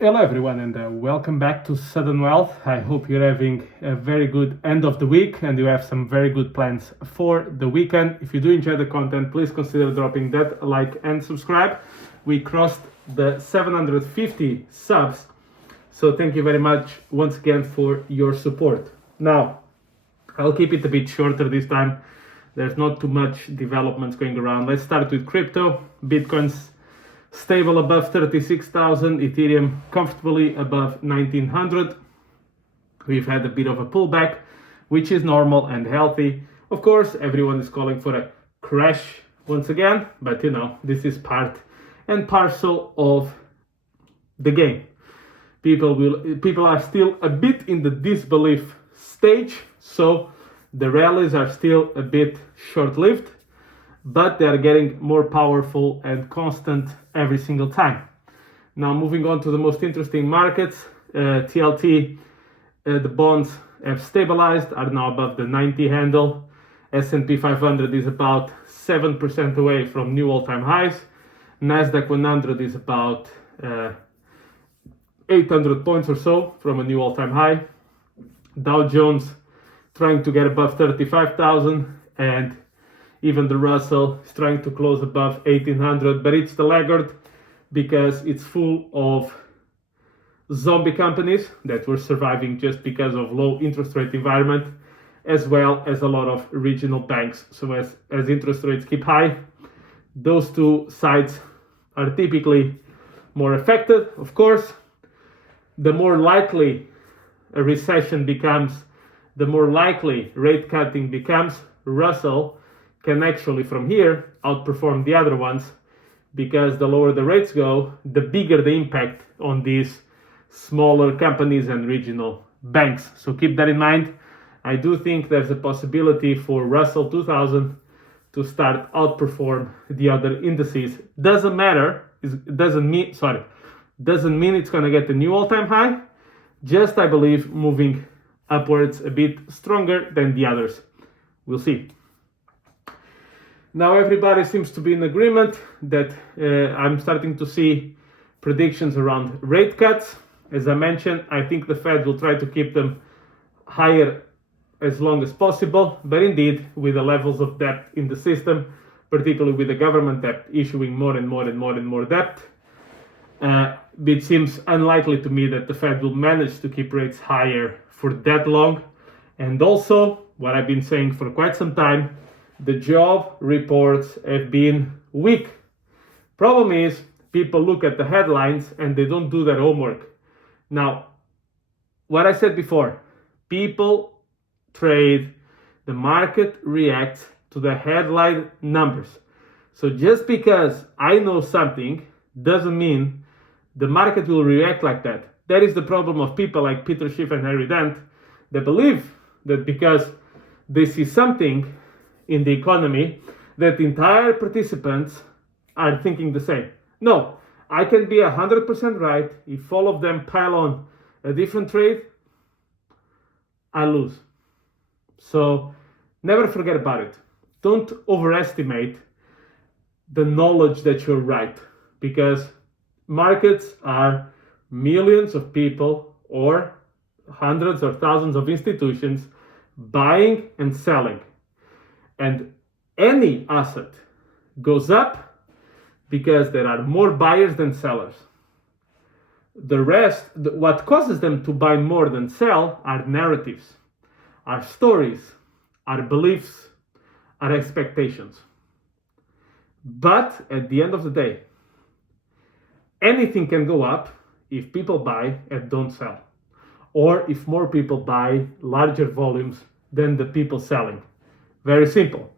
Hello everyone and welcome back to Sudden Wealth. I hope you're having a very good end of the week and you have some very good plans for the weekend. If you do enjoy the content, please consider dropping that like and subscribe. We crossed the 750 subs, so thank you very much once again for your support. Now, I'll keep it a bit shorter this time. There's not too much developments going around. Let's start with crypto. Bitcoin's stable above 36,000, Ethereum comfortably above 1900. We've had a bit of a pullback, which is normal and healthy. Of course, everyone is calling for a crash once again, but this is part and parcel of the game. People are still a bit in the disbelief stage, so the rallies are still a bit short-lived, but they are getting more powerful and constant every single time. Now, moving on to the most interesting markets, TLT, the bonds have stabilized, are now above the 90 handle. S&P 500 is about 7% away from new all-time highs. Nasdaq 100 is about 800 points or so from a new all-time high. Dow Jones trying to get above 35,000, and even the Russell is trying to close above 1800, but it's the laggard because it's full of zombie companies that were surviving just because of low interest rate environment, as well as a lot of regional banks. So as interest rates keep high, those two sides are typically more affected. Of course, the more likely a recession becomes, the more likely rate cutting becomes. Russell can actually from here outperform the other ones, because the lower the rates go, the bigger the impact on these smaller companies and regional banks. So keep that in mind. I do think there's a possibility for Russell 2000 to start outperform the other indices. Doesn't mean it's going to get the new all-time high, just I believe moving upwards a bit stronger than the others. We'll see. Now everybody seems to be in agreement that I'm starting to see predictions around rate cuts. As I mentioned, I think the Fed will try to keep them higher as long as possible, but indeed with the levels of debt in the system, particularly with the government debt issuing more and more debt, it seems unlikely to me that the Fed will manage to keep rates higher for that long. And also, what I've been saying for quite some time, the job reports have been weak. Problem is, people look at the headlines and they don't do their homework. Now, what I said before, people trade, the market reacts to the headline numbers. So just because I know something doesn't mean the market will react like that. That is the problem of people like Peter Schiff and Harry Dent. They believe that because they see something in the economy, that entire participants are thinking the same. No, I can be 100% right. If all of them pile on a different trade, I lose. So never forget about it. Don't overestimate the knowledge that you're right, because markets are millions of people or hundreds or thousands of institutions buying and selling. And any asset goes up because there are more buyers than sellers. The rest, what causes them to buy more than sell, are narratives, are stories, are beliefs, are expectations. But at the end of the day, anything can go up if people buy and don't sell, or if more people buy larger volumes than the people selling. Very simple.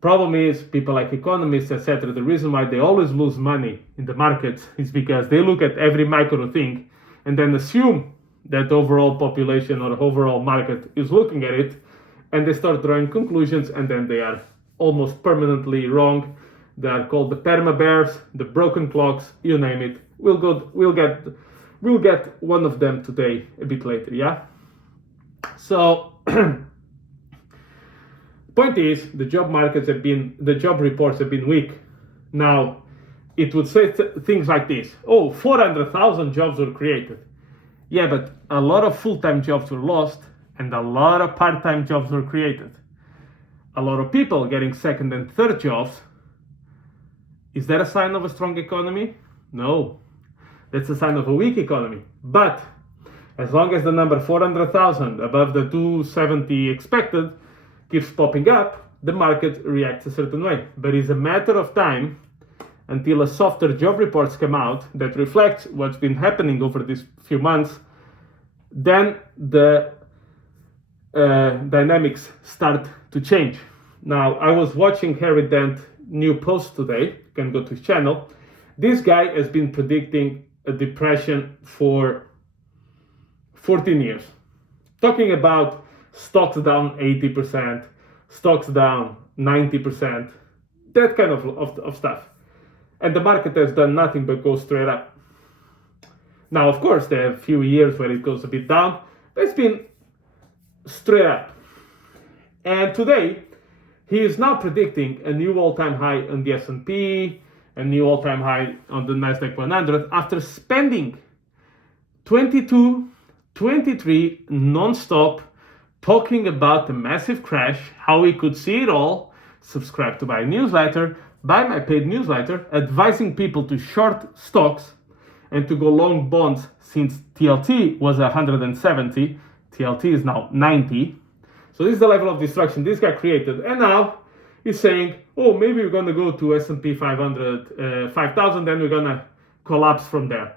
Problem is, people like economists, etc., the reason why they always lose money in the markets is because they look at every micro thing and then assume that the overall population or the overall market is looking at it, and they start drawing conclusions, and then they are almost permanently wrong. They are called the perma bears, the broken clocks, you name it. We'll get one of them today a bit later, yeah? So point is, the job reports have been weak. Now, it would say things like this. Oh, 400,000 jobs were created. Yeah, but a lot of full-time jobs were lost and a lot of part-time jobs were created. A lot of people getting second and third jobs. Is that a sign of a strong economy? No. That's a sign of a weak economy. But as long as the number 400,000 above the 270 expected keeps popping up, the market reacts a certain way. But it's a matter of time until a softer job reports come out that reflects what's been happening over these few months. Then the dynamics start to change. Now, I was watching Harry Dent new post today. You can go to his channel. This guy has been predicting a depression for 14 years, talking about stocks down 80%, stocks down 90%, that kind of stuff. And the market has done nothing but go straight up. Now, of course, there are a few years where it goes a bit down, but it's been straight up. And today, he is now predicting a new all-time high on the S&P, a new all-time high on the Nasdaq 100, after spending 22, 23 non-stop talking about the massive crash, how we could see it all. Subscribe to my newsletter, buy my paid newsletter, advising people to short stocks and to go long bonds since TLT was 170, TLT is now 90. So this is the level of destruction this guy created. And now he's saying, oh, maybe we're going to go to S&P 500, 5,000, then we're going to collapse from there.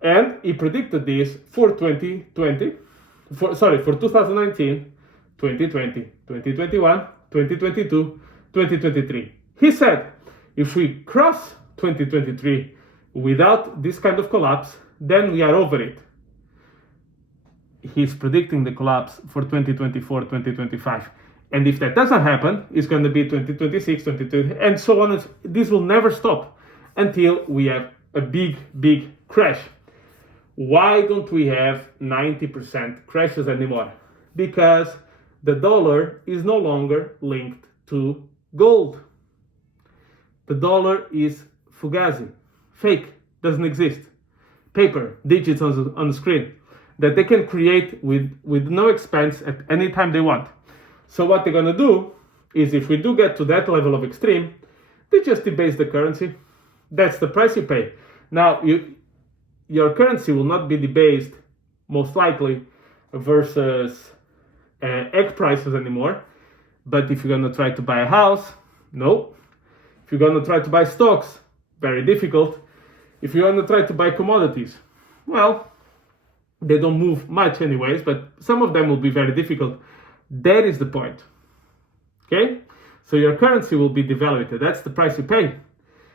And he predicted this for 2019, 2020, 2021, 2022, 2023. He said, if we cross 2023 without this kind of collapse, then we are over it. He's predicting the collapse for 2024, 2025. And if that doesn't happen, it's going to be 2026, 2020, and so on. This will never stop until we have a big, big crash. Why don't we have 90% crashes anymore? Because the dollar is no longer linked to gold. The dollar is fugazi, fake, doesn't exist. Paper, digits on the screen that they can create with no expense at any time they want. So what they're going to do is, if we do get to that level of extreme, they just debase the currency. That's the price you pay. Now, your currency will not be debased, most likely, versus egg prices anymore. But if you're going to try to buy a house, no. If you're going to try to buy stocks, very difficult. If you're going to try to buy commodities, well, they don't move much anyways, but some of them will be very difficult. That is the point. Okay? So your currency will be devalued. That's the price you pay.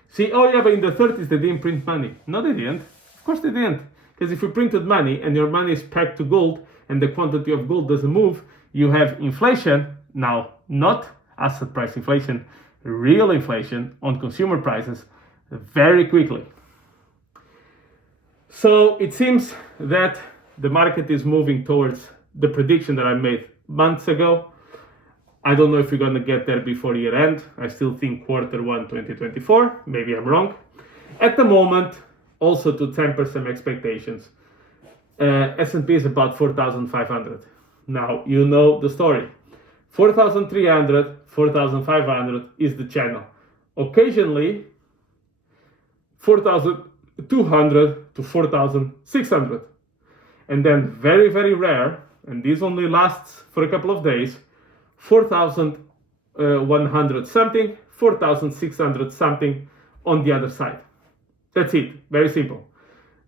See, oh yeah, but in the 30s they didn't print money. No, they didn't. Of course they didn't. Because if you printed money and your money is pegged to gold and the quantity of gold doesn't move, you have inflation. Now, not asset price inflation, real inflation on consumer prices very quickly. So it seems that the market is moving towards the prediction that I made months ago. I don't know if we're going to get there before year end. I still think quarter 1, 2024. Maybe I'm wrong. At the moment, also to temper some expectations, S&P is about 4,500. Now, you know the story. 4,300, 4,500 is the channel. Occasionally, 4,200 to 4,600. And then very, very rare, and this only lasts for a couple of days, 4,100 something, 4,600 something on the other side. That's it. Very simple.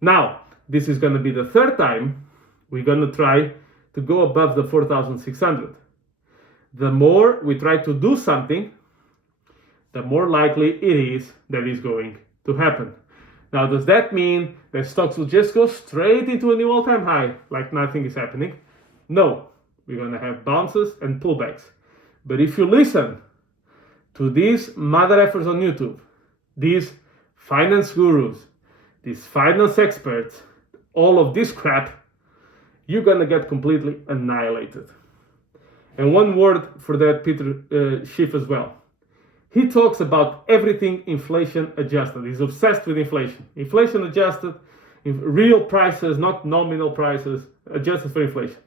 Now, this is going to be the third time we're going to try to go above the 4,600. The more we try to do something, the more likely it is that it's going to happen. Now, does that mean that stocks will just go straight into a new all-time high like nothing is happening? No. We're going to have bounces and pullbacks. But if you listen to these mother effers on YouTube, these finance gurus, these finance experts, all of this crap, you're going to get completely annihilated. And one word for that, Peter Schiff as well. he talks about everything inflation adjusted. He's obsessed with inflation. Inflation adjusted, real prices, not nominal prices, adjusted for inflation.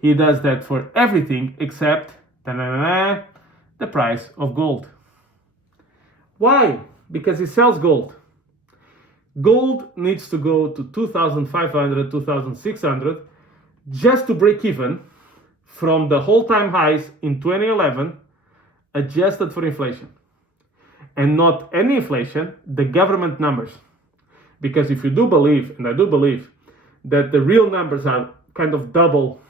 He does that for everything except the price of gold. Why? Because he sells gold. Gold needs to go to 2,500, 2,600 just to break even from the all-time highs in 2011, adjusted for inflation. And not any inflation, the government numbers. Because if you do believe, and I do believe, that the real numbers are kind of double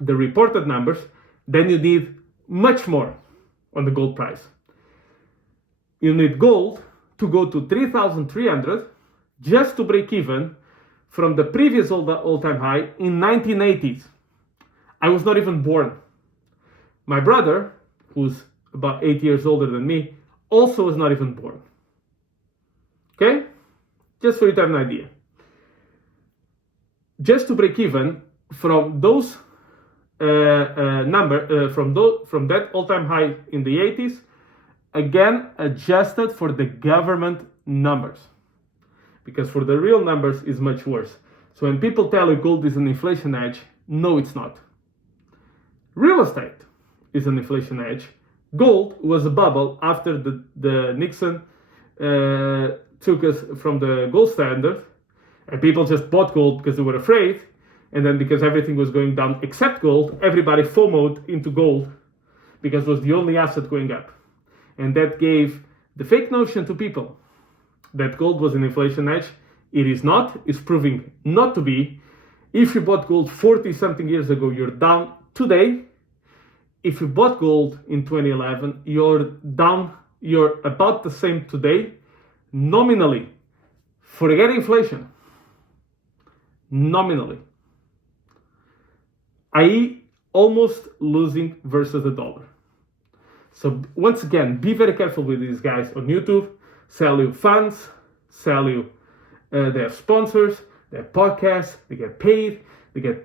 the reported numbers, then you need much more on the gold price. You need gold to go to 3,300 just to break even from the previous all-time high in 1980s. I was not even born. My brother, who's about 8 years older than me, also was not even born. Okay? Just for you to have an idea. Just to break even from those from that all-time high in the 80s, again adjusted for the government numbers, because for the real numbers is much worse. So when people tell you gold is an inflation hedge, no, it's not. Real estate is an inflation hedge. Gold was a bubble after the Nixon took us from the gold standard, and people just bought gold because they were afraid. And then because everything was going down except gold, everybody FOMO'd into gold because it was the only asset going up. And that gave the fake notion to people that gold was an inflation hedge. It is not. It's proving not to be. If you bought gold 40 something years ago, you're down today. If you bought gold in 2011, you're down. You're about the same today, nominally. Forget inflation. Nominally. i.e. almost losing versus the dollar. So once again, be very careful with these guys on YouTube. Sell you funds, sell you, they have sponsors, they have podcasts, they get paid, they get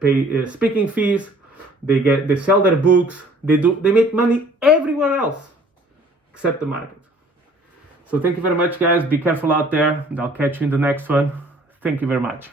paid speaking fees, they sell their books, they make money everywhere else except the market. So thank you very much, guys. Be careful out there, and I'll catch you in the next one. Thank you very much.